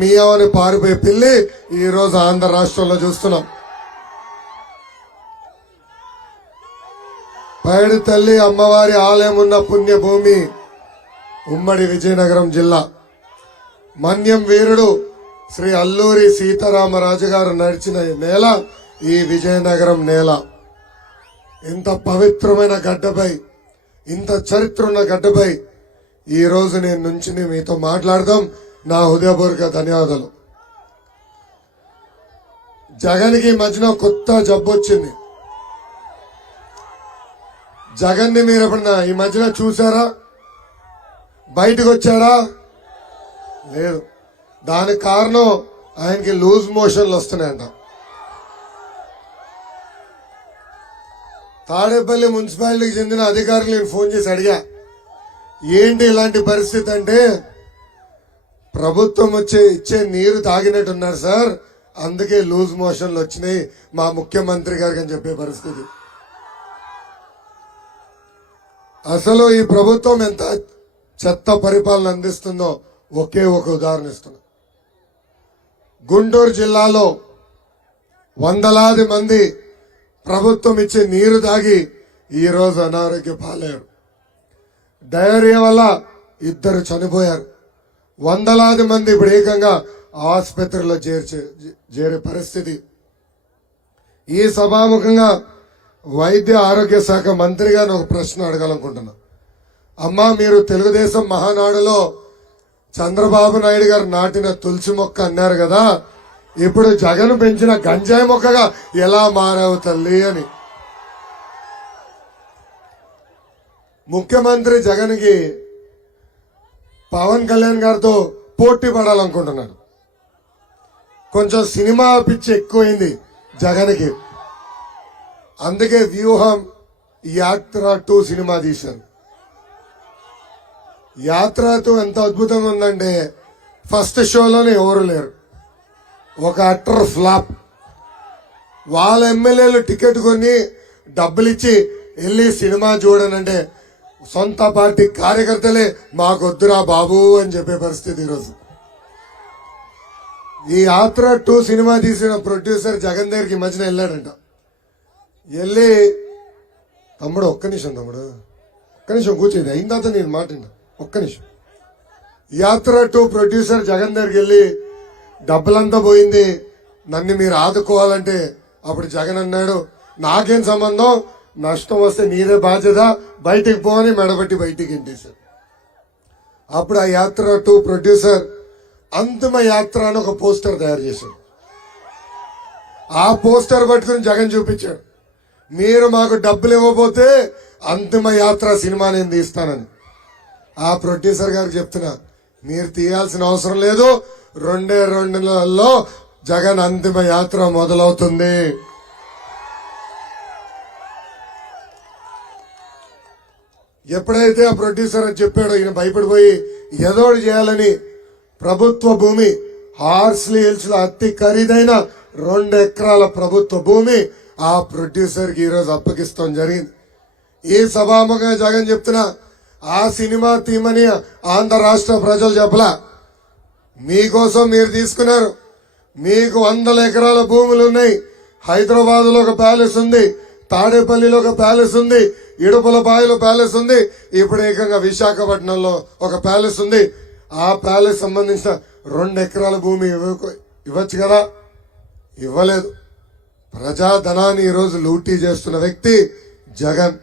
మియావని పారిపోయే పిల్లి ఈ రోజు ఆంధ్ర రాష్ట్రంలో చూస్తున్నాం. పైడి తల్లి అమ్మవారి ఆలయం ఉన్న పుణ్యభూమి ఉమ్మడి విజయనగరం జిల్లా. మన్యం వీరుడు శ్రీ అల్లూరి సీతారామరాజు గారు నడిచిన నేల ఈ విజయనగరం నేల. ఇంత పవిత్రమైన గడ్డపై, ఇంత చరిత్ర ఉన్న గడ్డపై ఈ రోజు నేను నుంచి మీతో మాట్లాడదాం. నా హృదయపూర్వక ధన్యవాదాలు. జగన్కి మధ్యన కొత్త జబ్బు వచ్చింది. జగన్ని మీరు ఎప్పుడన్నా ఈ మధ్యన చూసారా? బయటకు వచ్చాడా? లేదు. దానికి కారణం ఆయనకి లూజ్ మోషన్లు వస్తున్నాయంట. తాడేపల్లి మున్సిపాలిటీకి చెందిన అధికారులు నేను ఫోన్ చేసి అడిగా, ఏంటి ఇలాంటి పరిస్థితి అంటే, ప్రభుత్వం ఇచ్చే నీరు తాగినట్టున్నారు సార్, అందుకే లూజ్ మోషన్లు వచ్చినాయి మా ముఖ్యమంత్రి గారికి అని చెప్పే పరిస్థితి. అసలు ఈ ప్రభుత్వం ఎంత చెత్త పరిపాలన అందిస్తుందో ఒకే ఒక ఉదాహరణ ఇస్తున్నా. గుంటూరు జిల్లాలో వందలాది మంది ప్రభుత్వం ఇచ్చే నీరు తాగి ఈ రోజు అనారోగ్య పాలయ్యారు. డయేరియా వల్ల 2 చనిపోయారు. వందలాది మంది ఇప్పుడు ఏకంగా ఆసుపత్రిలో చేరే పరిస్థితి. ఈ సభాముఖంగా వైద్య ఆరోగ్య శాఖ మంత్రి గారిని ఒక ప్రశ్న అడగాలనుకుంటున్నా. అమ్మా, మీరు తెలుగుదేశం మహానాడులో చంద్రబాబు నాయుడు గారు నాటిన తులసి మొక్క అన్నారు కదా, ఇప్పుడు జగన్ పెంచిన గంజాయి మొక్కగా ఎలా మారావు తల్లి అని. ముఖ్యమంత్రి జగన్కి పవన్ కళ్యాణ్ గారితో పోటీ పడాలనుకుంటున్నాడు. కొంచెం సినిమా పిచ్చి ఎక్కువైంది జగన్కి. అందుకే వ్యూహం యాత్ర 2 సినిమా తీశారు. యాత్ర 2 ఎంత అద్భుతంగా ఉందంటే, ఫస్ట్ షోలోనే ఎవరు లేరు, ఒక అట్టర్ ఫ్లాప్. వాళ్ళ ఎమ్మెల్యేలు టికెట్ కొని డబ్బులు ఇచ్చి వెళ్ళి సినిమా చూడనంటే సొంత పార్టీ కార్యకర్తలే మాకొద్దురా బాబు అని చెప్పే పరిస్థితి ఈరోజు. ఈ యాత్ర 2 సినిమా తీసిన ప్రొడ్యూసర్ జగన్ దగ్గరికి మధ్యన వెళ్ళాడంట. వెళ్ళి, తమ్ముడు ఒక్క నిమిషం కూర్చోది అయిన తర్వాత నేను మాట్లాడినా, ఒక్క నిమిషం. యాత్ర 2 ప్రొడ్యూసర్ జగన్ దగ్గరికి వెళ్ళి, డబ్బులంతా పోయింది, నన్ను మీరు ఆదుకోవాలంటే అప్పుడు జగన్ అన్నాడు, నాకేం సంబంధం, నష్టం వస్తే నీదే బాధ్యత, బయటికి పోని మెడబట్టి బయటికి ఇంటేశారు. అప్పుడు ఆ యాత్ర 2 ప్రొడ్యూసర్ అంతిమ యాత్ర అని ఒక పోస్టర్ తయారు చేశాడు. ఆ పోస్టర్ పట్టుకుని జగన్ చూపించాడు, మీరు మాకు డబ్బులు ఇవ్వబోతే అంతిమ యాత్ర సినిమా నేను తీస్తానని. ఆ ప్రొడ్యూసర్ గారికి చెప్తున్నా, మీరు తీయాల్సిన అవసరం లేదు, 2 నెలల్లో జగన్ అంతిమ యాత్ర మొదలవుతుంది. ఎప్పుడైతే ఆ ప్రొడ్యూసర్ అని చెప్పాడో ఈయన భయపడిపోయి ఏదోడు చేయాలని ప్రభుత్వ భూమి, హార్స్లీ హిల్స్ లో అతి ఖరీదైన 2 ఎకరాల ప్రభుత్వ భూమి ఆ ప్రొడ్యూసర్ కి ఈరోజు అప్పగిస్తాం జరిగింది. ఈ సభాముఖంగా జగన్ చెప్తున్నా, ఆ సినిమా తీమని ఆంధ్ర రాష్ట్ర ప్రజలు చెప్పలా, మీకోసం మీరు తీసుకున్నారు. మీకు 100 ఎకరాల భూములు ఉన్నాయి. హైదరాబాద్ లో ఒక ప్యాలెస్ ఉంది, తాడేపల్లిలో ఒక ప్యాలెస్ ఉంది, ఇడుపులపాయలో ప్యాలెస్ ఉంది, ఇప్పుడు ఏకంగా విశాఖపట్నంలో ఒక ప్యాలెస్ ఉంది. ఆ ప్యాలెస్ సంబంధించిన 2 ఎకరాల భూమి ఇవ్వచ్చు కదా, ఇవ్వలేదు. ప్రజాధనాన్ని ఈరోజు లూటీ చేస్తున్న వ్యక్తి జగన్.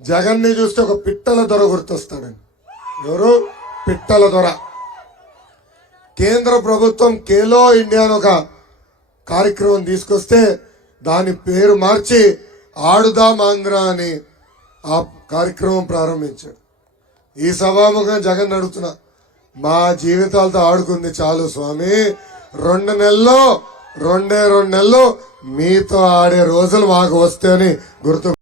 జగన్ ని చూస్తే ఒక పిట్టల దొర గుర్తొస్తాడండి. ఎవరు? పిట్టల దొర. కేంద్ర ప్రభుత్వం ఖేలో ఇండియా అని ఒక కార్యక్రమం తీసుకొస్తే దాని పేరు మార్చి ఆడుదాం ఆంధ్ర అని ఆ కార్యక్రమం ప్రారంభించాడు. ఈ సభాముఖంగా జగన్ అడుగుతున్నా, మా జీవితాలతో ఆడుకుంది చాలు స్వామి, 2 నెలల్లో మీతో ఆడే రోజులు మాకు వస్తే అని గుర్తు